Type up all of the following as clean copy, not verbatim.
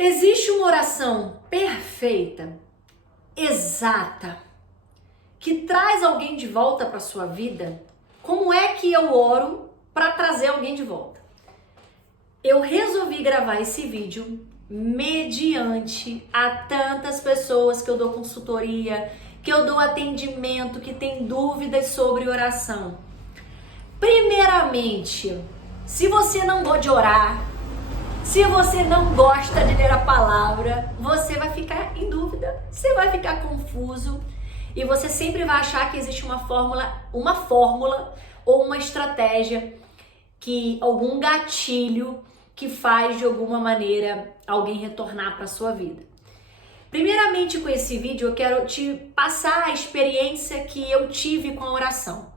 Existe uma oração perfeita, exata, que traz alguém de volta para sua vida? Como é que eu oro para trazer alguém de volta? Eu resolvi gravar esse vídeo mediante a tantas pessoas que eu dou consultoria, que eu dou atendimento, que tem dúvidas sobre oração. Primeiramente, se você não gosta de orar, se você não gosta de ler a palavra, você vai ficar em dúvida, você vai ficar confuso e você sempre vai achar que existe uma fórmula ou uma estratégia, algum gatilho que faz de alguma maneira alguém retornar para a sua vida. Primeiramente, com esse vídeo eu quero te passar a experiência que eu tive com a oração.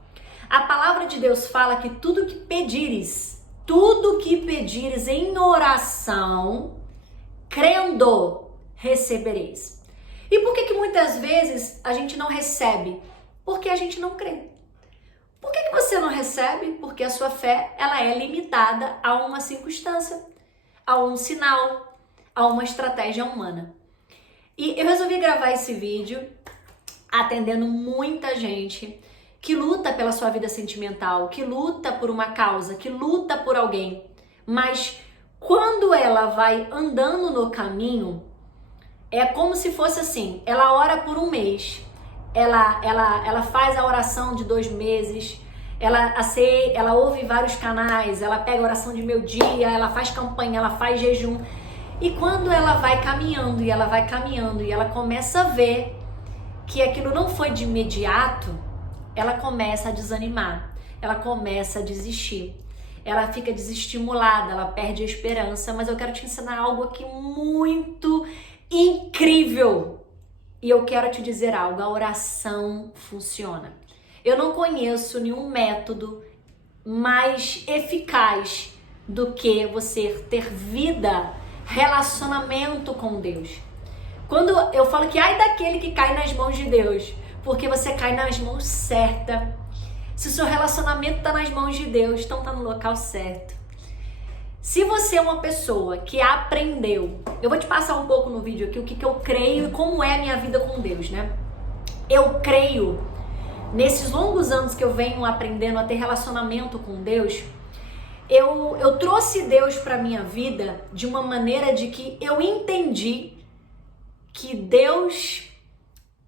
A palavra de Deus fala que tudo que pedires em oração, crendo, recebereis. E por que muitas vezes a gente não recebe? Porque a gente não crê. Por que você não recebe? Porque a sua fé, ela é limitada a uma circunstância, a um sinal, a uma estratégia humana. E eu resolvi gravar esse vídeo atendendo muita gente que luta pela sua vida sentimental, que luta por uma causa, que luta por alguém. Mas quando ela vai andando no caminho, é como se fosse assim, ela ora por um mês, ela faz a oração de 2 meses, ela ouve vários canais, ela pega a oração de meio dia, ela faz campanha, ela faz jejum. E quando ela vai caminhando e ela começa a ver que aquilo não foi de imediato, ela começa a desanimar, ela começa a desistir, ela fica desestimulada, ela perde a esperança. Mas eu quero te ensinar algo aqui muito incrível e eu quero te dizer algo: a oração funciona. Eu não conheço nenhum método mais eficaz do que você ter vida, relacionamento com Deus. Quando eu falo que ai daquele que cai nas mãos de Deus, porque você cai nas mãos certas. Se o seu relacionamento está nas mãos de Deus, então está no local certo. Se você é uma pessoa que aprendeu, eu vou te passar um pouco no vídeo aqui o que eu creio e como é a minha vida com Deus, né? Eu creio, nesses longos anos que eu venho aprendendo a ter relacionamento com Deus, eu trouxe Deus para minha vida de uma maneira de que eu entendi que Deus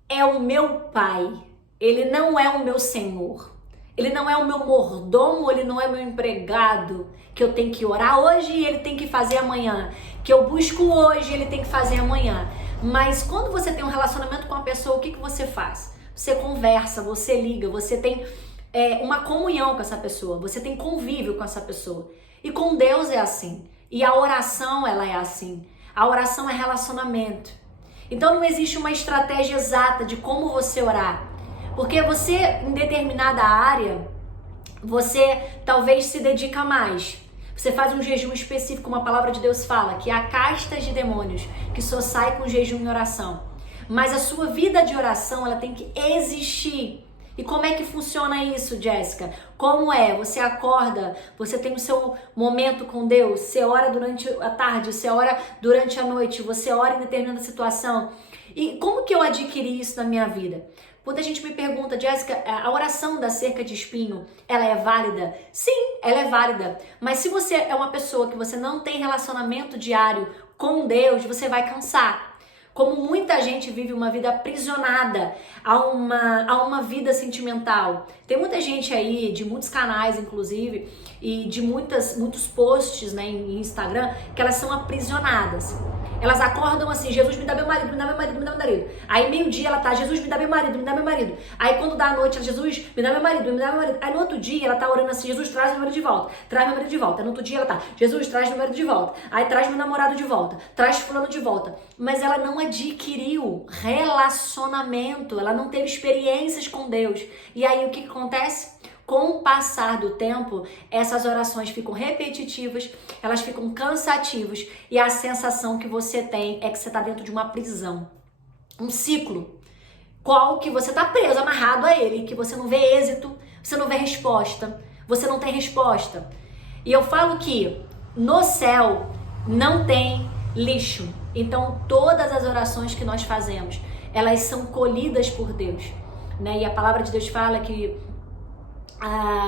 é o meu pai, ele não é o meu senhor, ele não é o meu mordomo, ele não é meu empregado, que eu tenho que orar hoje e ele tem que fazer amanhã, que eu busco hoje e ele tem que fazer amanhã. Mas quando você tem um relacionamento com a pessoa, o que você faz? Você conversa, você liga, você tem uma comunhão com essa pessoa, você tem convívio com essa pessoa. E com Deus é assim, e a oração ela é assim, a oração é relacionamento. Então não existe uma estratégia exata de como você orar, porque você em determinada área, você talvez se dedica mais, você faz um jejum específico, como a palavra de Deus fala, que há castas de demônios, que só sai com jejum e oração, mas a sua vida de oração ela tem que existir. E como é que funciona isso, Jéssica? Como é? Você acorda, você tem o seu momento com Deus, você ora durante a tarde, você ora durante a noite, você ora em determinada situação. E como que eu adquiri isso na minha vida? Muita gente me pergunta, Jéssica, a oração da cerca de espinho, ela é válida? Sim, ela é válida. Mas se você é uma pessoa que você não tem relacionamento diário com Deus, você vai cansar. Como muita gente vive uma vida aprisionada a uma vida sentimental. Tem muita gente aí, de muitos canais inclusive, e de muitos posts, né, em Instagram, que elas são aprisionadas. Elas acordam assim, Jesus me dá meu marido, me dá meu marido, me dá meu marido. Aí meio-dia ela tá, Jesus me dá meu marido, me dá meu marido. Aí quando dá a noite, ela, Jesus me dá meu marido, me dá meu marido. Aí no outro dia ela tá orando assim, Jesus traz meu marido de volta, traz meu marido de volta. Aí no outro dia ela tá, Jesus traz meu marido de volta. Aí traz meu namorado de volta, traz fulano de volta. Mas ela não adquiriu relacionamento, ela não teve experiências com Deus. E aí o que acontece? Com o passar do tempo, essas orações ficam repetitivas, elas ficam cansativas e a sensação que você tem é que você está dentro de uma prisão, um ciclo, qual que você está preso, amarrado a ele, que você não vê êxito, você não vê resposta, você não tem resposta. E eu falo que no céu não tem lixo. Então todas as orações que nós fazemos, elas são colhidas por Deus, né? E a palavra de Deus fala que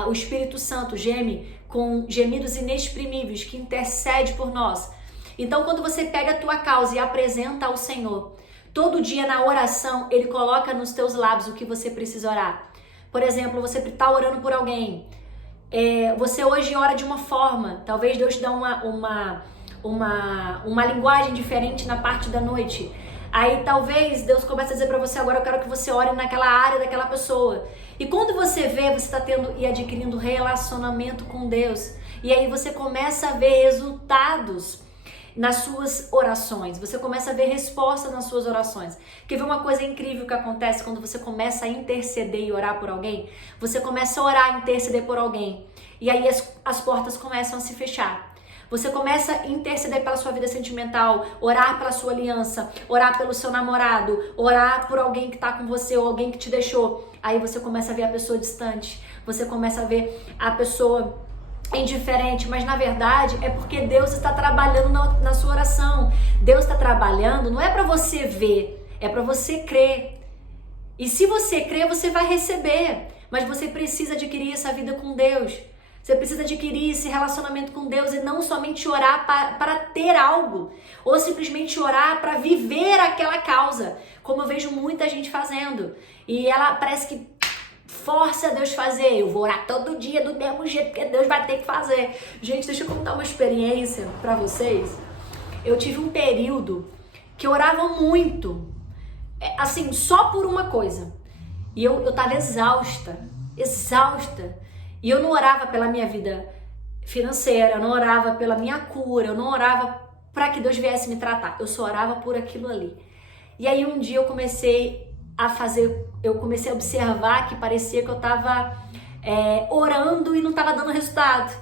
o Espírito Santo geme com gemidos inexprimíveis, que intercede por nós. Então quando você pega a tua causa e apresenta ao Senhor, todo dia na oração, Ele coloca nos teus lábios o que você precisa orar. Por exemplo, você está orando por alguém, você hoje ora de uma forma, talvez Deus te dê uma linguagem diferente na parte da noite. Aí talvez Deus comece a dizer para você, agora eu quero que você ore naquela área daquela pessoa. E quando você vê, você está tendo e adquirindo relacionamento com Deus. E aí você começa a ver resultados nas suas orações. Você começa a ver respostas nas suas orações. Quer ver uma coisa incrível que acontece quando você começa a interceder e orar por alguém? Você começa a orar e interceder por alguém. E aí as portas começam a se fechar. Você começa a interceder pela sua vida sentimental, orar pela sua aliança, orar pelo seu namorado, orar por alguém que está com você ou alguém que te deixou. Aí você começa a ver a pessoa distante, você começa a ver a pessoa indiferente, mas na verdade é porque Deus está trabalhando na sua oração. Deus está trabalhando, não é para você ver, é para você crer. E se você crer, você vai receber, mas você precisa adquirir essa vida com Deus. Você precisa adquirir esse relacionamento com Deus e não somente orar para ter algo, ou simplesmente orar para viver aquela causa, como eu vejo muita gente fazendo. E ela parece que força Deus fazer. Eu vou orar todo dia do mesmo jeito, porque Deus vai ter que fazer. Gente, deixa eu contar uma experiência para vocês. Eu tive um período que eu orava muito, assim, só por uma coisa. E eu tava exausta. E eu não orava pela minha vida financeira, eu não orava pela minha cura, eu não orava para que Deus viesse me tratar. Eu só orava por aquilo ali. E aí um dia eu comecei a observar que parecia que eu estava orando e não estava dando resultado.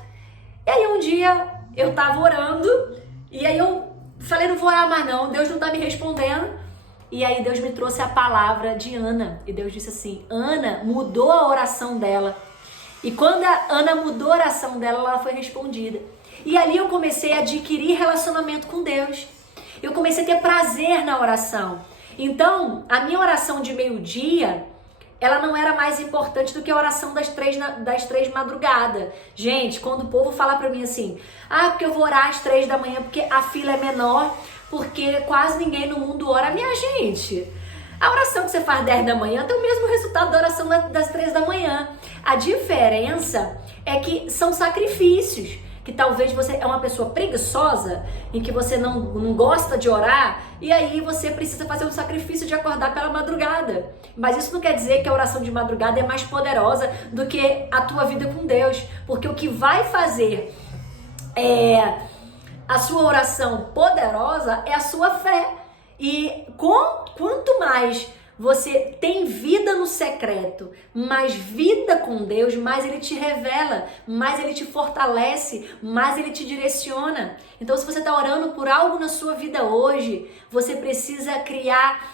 E aí um dia eu estava orando e aí eu falei, não vou orar mais não, Deus não está me respondendo. E aí Deus me trouxe a palavra de Ana. E Deus disse assim, Ana mudou a oração dela. E quando a Ana mudou a oração dela, ela foi respondida. E ali eu comecei a adquirir relacionamento com Deus. Eu comecei a ter prazer na oração. Então, a minha oração de meio-dia, ela não era mais importante do que a oração das 3 madrugadas. Gente, quando o povo fala pra mim assim, porque eu vou orar às 3 da manhã porque a fila é menor, porque quase ninguém no mundo ora. Minha gente, a oração que você faz 10 da manhã tem o mesmo resultado da oração das 3 da manhã. A diferença é que são sacrifícios, que talvez você é uma pessoa preguiçosa, em que você não gosta de orar, e aí você precisa fazer um sacrifício de acordar pela madrugada. Mas isso não quer dizer que a oração de madrugada é mais poderosa do que a tua vida com Deus, porque o que vai fazer a sua oração poderosa é a sua fé. E quanto mais você tem vida no secreto, mais vida com Deus, mais Ele te revela, mais Ele te fortalece, mais Ele te direciona. Então, se você está orando por algo na sua vida hoje, você precisa criar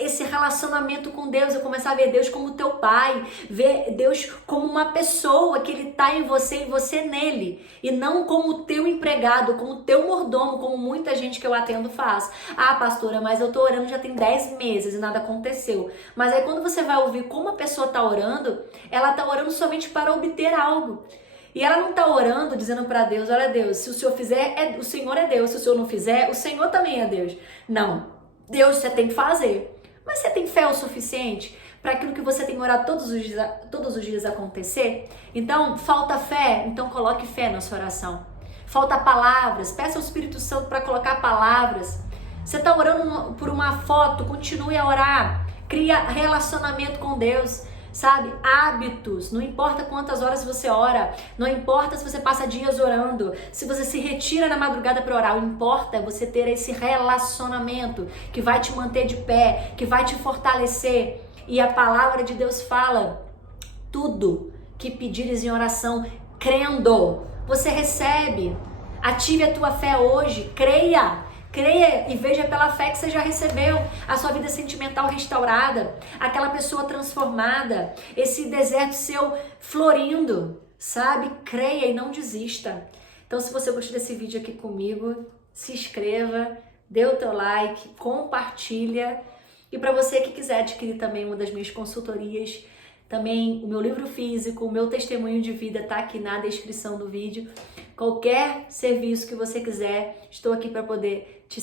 esse relacionamento com Deus, e começar a ver Deus como teu pai, ver Deus como uma pessoa que Ele está em você e você nele, e não como teu empregado, como teu mordomo, como muita gente que eu atendo faz. Pastora, mas eu tô orando já tem 10 meses e nada aconteceu. Mas aí quando você vai ouvir como a pessoa tá orando, ela tá orando somente para obter algo. E ela não tá orando dizendo para Deus, olha Deus, se o Senhor fizer, o Senhor é Deus, se o Senhor não fizer, o Senhor também é Deus. Não. Deus, você tem que fazer. Mas você tem fé o suficiente para aquilo que você tem orado todos os dias acontecer? Então, falta fé? Então coloque fé na sua oração. Falta palavras? Peça ao Espírito Santo para colocar palavras. Você está orando por uma foto? Continue a orar. Cria relacionamento com Deus. Sabe, hábitos, não importa quantas horas você ora, não importa se você passa dias orando, se você se retira na madrugada para orar, o que importa é você ter esse relacionamento que vai te manter de pé, que vai te fortalecer. E a palavra de Deus fala, tudo que pedires em oração, crendo, você recebe. Ative a tua fé hoje, creia e veja pela fé que você já recebeu a sua vida sentimental restaurada, aquela pessoa transformada, esse deserto seu florindo, sabe? Creia e não desista. Então, se você gostou desse vídeo aqui comigo, se inscreva, dê o teu like, compartilha. E para você que quiser adquirir também uma das minhas consultorias, também o meu livro físico, o meu testemunho de vida tá aqui na descrição do vídeo. Qualquer serviço que você quiser, estou aqui para poder te